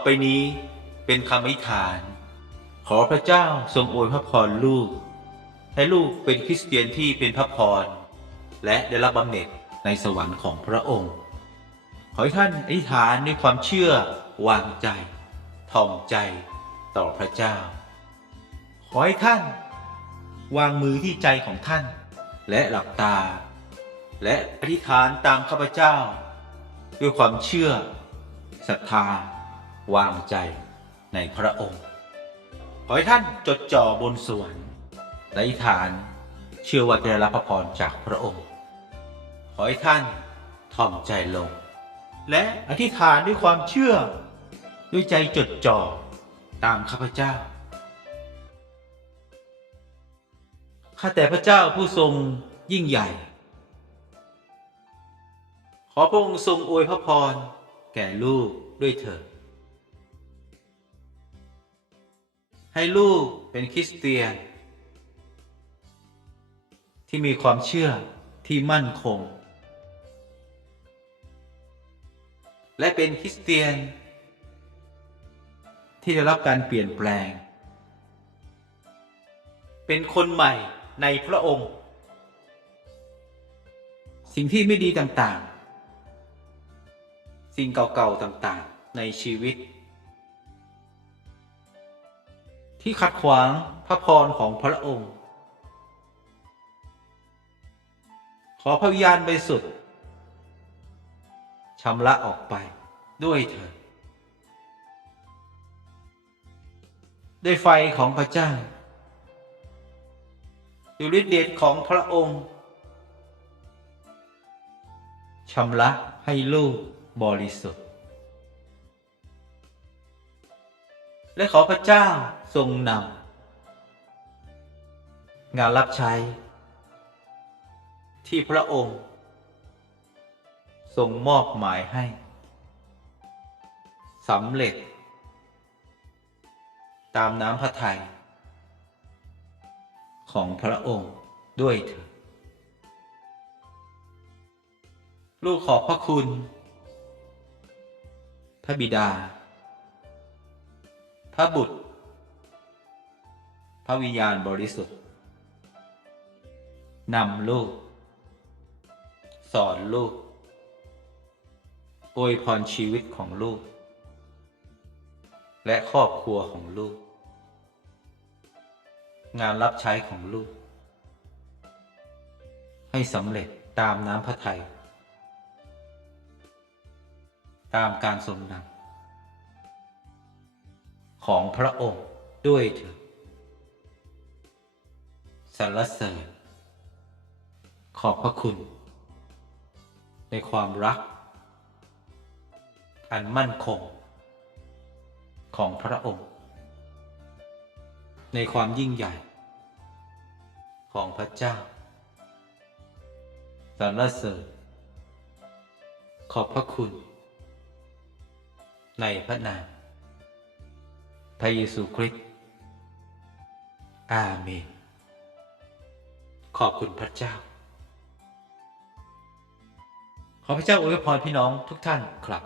่อไปนี้เป็นคำอธิษฐาน ขอพระเจ้าทรงอวยพระพรลูก ให้ลูกเป็นคริสเตียนที่เป็นพระพร และได้รับบำเหน็จในสวรรค์ของพระองค์ ขอให้ท่านอธิษฐานด้วยความเชื่อวางใจ ถ่อมใจต่อพระเจ้า ขอให้ท่าน วางมือที่ใจของท่าน และหลับตา และอธิษฐานตามข้าพเจ้า ด้วยความเชื่อศรัทธา วางใจในพระองค์ ขอให้ท่านจดจ่อบนสวรรค์และอธิษฐานเชื่อว่าจะได้รับพระพรจากพระองค์ ขอให้ท่านถ่อมใจลง และอธิษฐานด้วยความเชื่อ ด้วยใจจดจ่อตามข้าพเจ้า ข้าแต่พระเจ้าผู้ทรงยิ่งใหญ่ ขอพระองค์ทรงอวยพระพรแก่ลูกด้วยเถิด ให้ลูกเป็นคริสเตียน ที่มีความเชื่อที่มั่นคง และเป็นคริสเตียน ที่ได้รับการเปลี่ยนแปลง เป็นคนใหม่ในพระองค์ สิ่งที่ไม่ดีต่างๆ สิ่งเก่าๆต่างๆ ในชีวิต ที่ขัดขวางพระพรของพระองค์ ขอพระวิญญาณบริสุทธิ์ชำระออกไปด้วยเถิดด้วยไฟของพระเจ้าด้วยฤทธิเดชของพระองค์ชำระให้ลูกบริสุทธิ์ และขอพระเจ้า ทรงนำงานรับใช้ ที่พระองค์ ทรงมอบหมายให้สำเร็จ ตามน้ำพระทัยของพระองค์ด้วยเถิดลูกขอบพระคุณ พระบิดา พระบุตร ระวิญญาณบริสุทธิ์นำลูก สอนลูกอวยพรชีวิตของลูก และครอบครัวของลูก งานรับใช้ของลูก ให้สำเร็จตามน้ำพระทัยตามการทรงนำของพระองค์ด้วยเถิด สรรเสริญขอบพระคุณ ในความรัก อันมั่นคง ของพระองค์ ในความยิ่งใหญ่ ของพระเจ้าสรรเสริญขอบพระคุณ ในพระนามพระเยซูคริสต์อาเมน ขอบคุณพระเจ้า ขอพระเจ้าอวยพรพี่น้องทุกท่านครับ